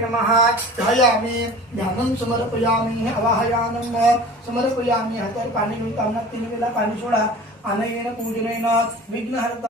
नमः ध्यायामि ध्यानं समर्पयामि अवाहयानं समर्पयामि हातावर पाणी घेऊन कामनात 3 वेळा पाणी सोडा अनयेन पूजनेन विघ्नहर्ता